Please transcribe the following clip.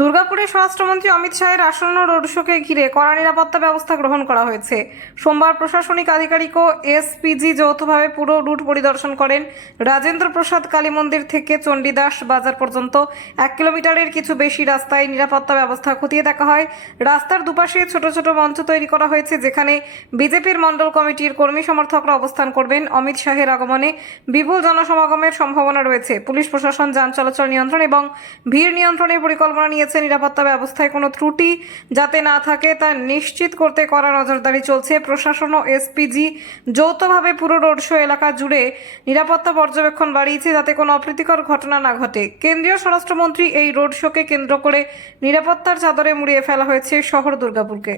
দুর্গাপুরে স্বরাষ্ট্রমন্ত্রী অমিত শাহের আসন্ন রোড শোকে ঘিরে কড়া নিরাপত্তা ব্যবস্থা গ্রহণ করা হয়েছে। সোমবার প্রশাসনিক আধিকারিক ও এসপিজি যৌথভাবে পুরো রুট পরিদর্শন করেন। রাজেন্দ্র প্রসাদ কালী মন্দির থেকে চণ্ডীদাস বাজার পর্যন্ত 1 কিলোমিটারের কিছু বেশি রাস্তায় নিরাপত্তা ব্যবস্থা খতিয়ে দেখা হয়। রাস্তার দুপাশে ছোট ছোট মঞ্চ তৈরি করা হয়েছে, যেখানে বিজেপির মণ্ডল কমিটির কর্মী সমর্থকরা অবস্থান করবেন। অমিত শাহের আগমনে বিপুল জনসমাগমের সম্ভাবনা রয়েছে। পুলিশ প্রশাসন যান চলাচল নিয়ন্ত্রণ এবং ভিড় নিয়ন্ত্রণের পরিকল্পনা নিয়েছে। নিরাপত্তা ব্যবস্থায় কোনো ত্রুটি যাতে না থাকে তা নিশ্চিত করতে কড়া নজরদারি চলছে। প্রশাসন ও এসপিজি যৌথভাবে পুরো রোড শো এলাকা জুড়ে নিরাপত্তা পর্যবেক্ষণ বাড়িয়েছে, যাতে কোনো অপ্রীতিকর ঘটনা না ঘটে। কেন্দ্রীয় স্বরাষ্ট্রমন্ত্রী এই রোড শোকে কেন্দ্র করে নিরাপত্তার চাদরে মুড়িয়ে ফেলা হয়েছে শহর দুর্গাপুরকে।